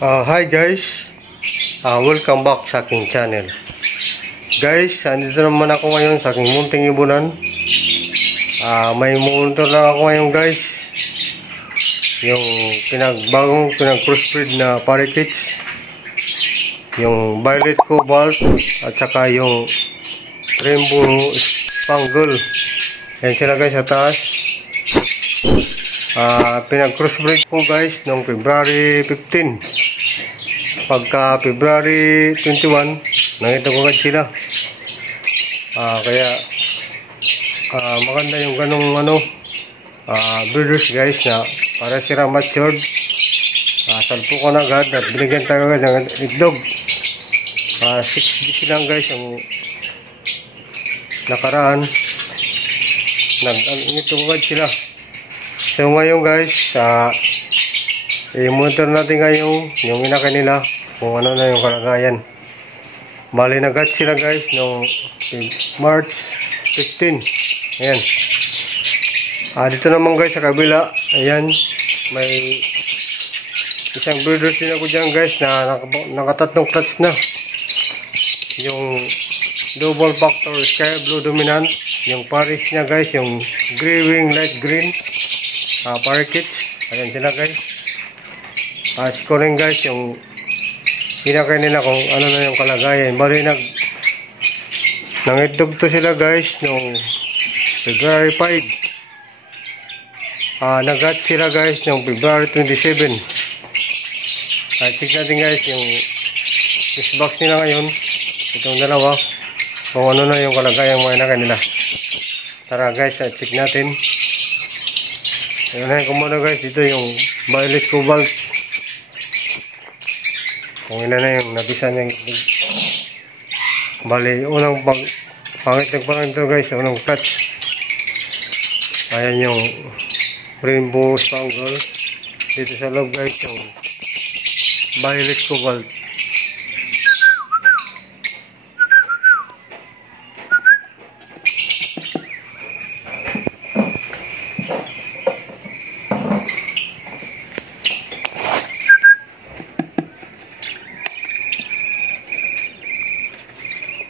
Hi guys, welcome back sa aking channel. Guys, andito naman ako ngayon sa aking munting ibunan. May monitor lang ako ngayon guys. Yung bagong pinag-crossbreed na parakeets. Yung violet cobalt at saka yung rainbow spangle. Yan sila guys sa taas. Pinag-crossbreed ko guys noong February 15. Pagka February 21, nakita ko agad sila. Kaya maganda yung ganong breeders guys na para sila matured. Salpo ko na agad at binigyan tayo agad ng itlog. 6 silang guys yung nakaraan. Nag-ingit ko agad sila. So ngayon guys, i-monitor natin ngayon yung inakay nila kung ano na yung kalagayan. Bali nagat sila guys noong March 15. Ayan. Dito naman guys sa kabila, ayan, may isang breeder din ako dyan guys na nakatatlong clutch na. Yung double factor sky blue dominant, yung pares niya guys, yung gray wing light green parakeets. Ayan sila guys. Scoring guys yung pinakay nila kung ano na yung kalagayan. Bali nangitlog to sila guys noong February 5. Nagat sila guys noong February 27. Check natin guys yung fish box nila ngayon, itong dalawa, kung ano na yung kalagayan mga inakay nila. Tara guys, check natin. Ayun, kumuna guys, dito yung violet cobalt. Kung ina na yung napisa niya. Bali, unang pangitag pa lang ito guys, unang clutch. Ayan yung rainbow spangle. Dito sa loob guys, yung violet cobalt.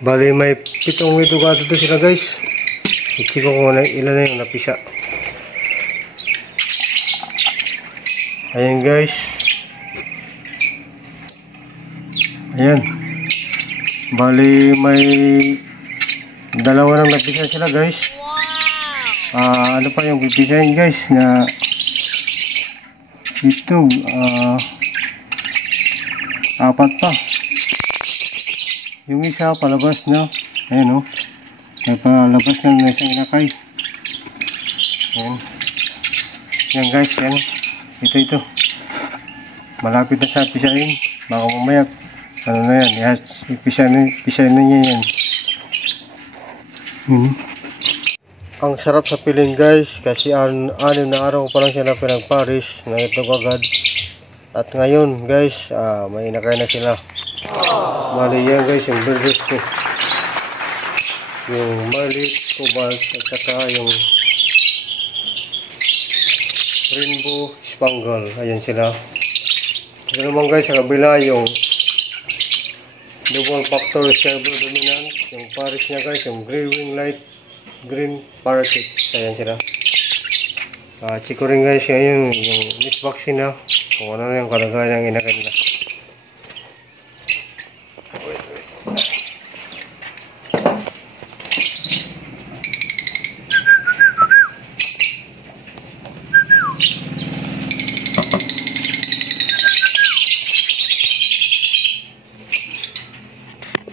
Bali may 7 dugato to sila guys. I-check ko kung ilan na yung napisa. Ayan guys. Ayan. Bali may 2 nang napisa sila guys. Ano pa yung pipisahin guys na ito 4 pa. Yung isa palabas na. Ayan o. May palabas na ng isang inakay. Ayan. Yan guys. Yan. Ito. Malapit na sa pisahin. Baka mamaya. Ano na yan. Pisahin na niya yan. Ang sarap sa piling guys. Kasi 6 na araw pa lang sila pinagparis. Nangitog agad. At ngayon guys. May inakay na sila. Bali yan guys yung breeders ko, yung violet cobalt at saka yung rainbow spangle. Ayan sila. Ito naman guys sa kabila yung double factor sky blue dominant, yung pares niya guys yung gray wing light green parakeets. Ayan sila. Check ko rin guys yung mix vaccine na kung ano na yung kalagayan ng inakay nila.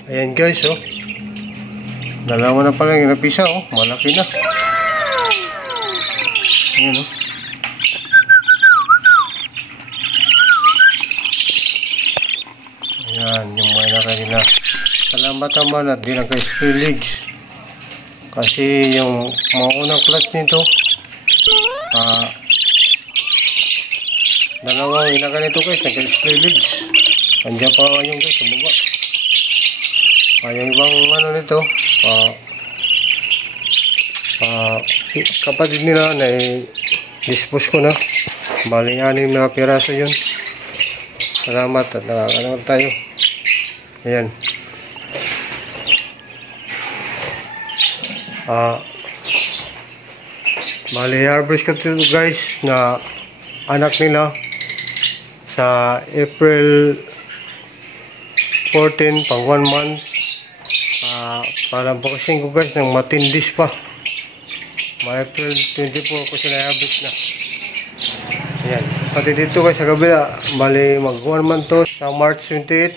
Ayan guys, oh. Dalawa na pala yung napisa, oh. Malaki na. Ayan, oh. Ayan, yung mga inakay nila. Salamat naman at di lang kay spillage. Kasi yung mga unang clutch nito, dalawang inakay nito guys, nag-spillage. Andiyan pa yung guys, sa baba. Yung ibang ano nito, kapatid nila na dispose ko na. Bali 6 na piraso yun. Salamat at ano tayo. Ayan. Bali harvest ko ito guys na anak nila sa April 14 pang 1 month. Parang pakasing ko guys ng matindis pa. April 24 ko sila harvest na. Ayan. Pati dito guys sa kabila, bali mag 1 month to sa March 28.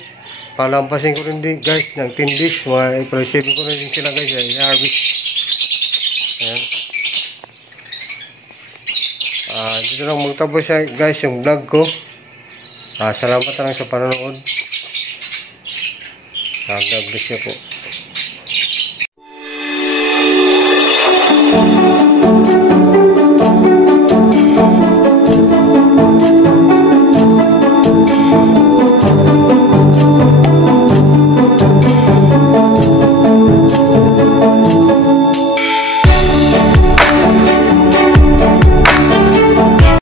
Palampasin ko rin din guys ng 10 days. April 7 ko rin din sila guys i-harvest. Ayan. Dito lang magtapos guys yung vlog ko. Salamat lang sa panonood. God bless you po.